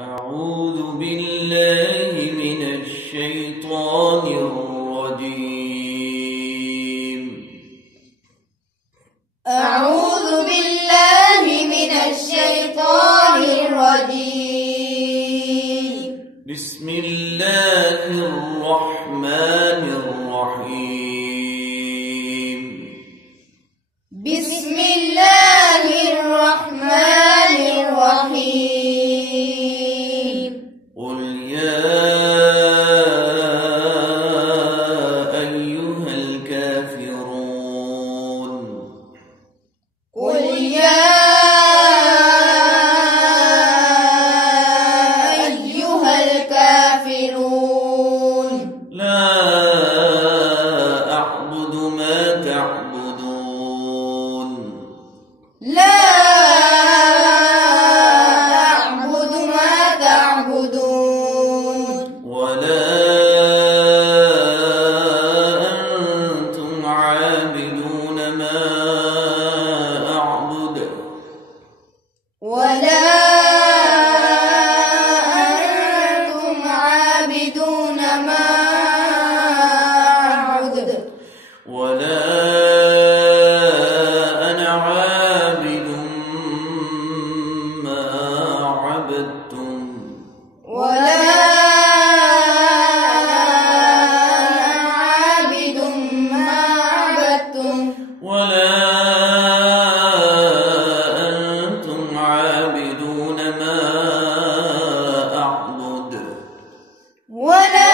أعوذ بالله من الشيطان الرجيم. أعوذ بالله من الشيطان الرجيم. بسم الله الرحمن الرحيم. بسم الله الرحمن الرحيم. قل يا أيها الكافرون. قل يا أيها الكافرون. لا أعبد ما تعبدون. لا أعبد ما تعبدون. ولا أنتم عابدون ما أعبد. ولا أنتم عابدون ما أعبد. ولا أنا عابد ما عبدتم. ولا أنا عابد ما عبدتم. ولا أنتم عابدون ما أعبد. ولا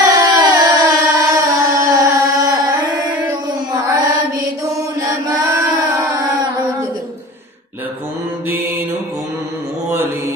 أنتم عابدون ما أعبد. لكم دينكم ولي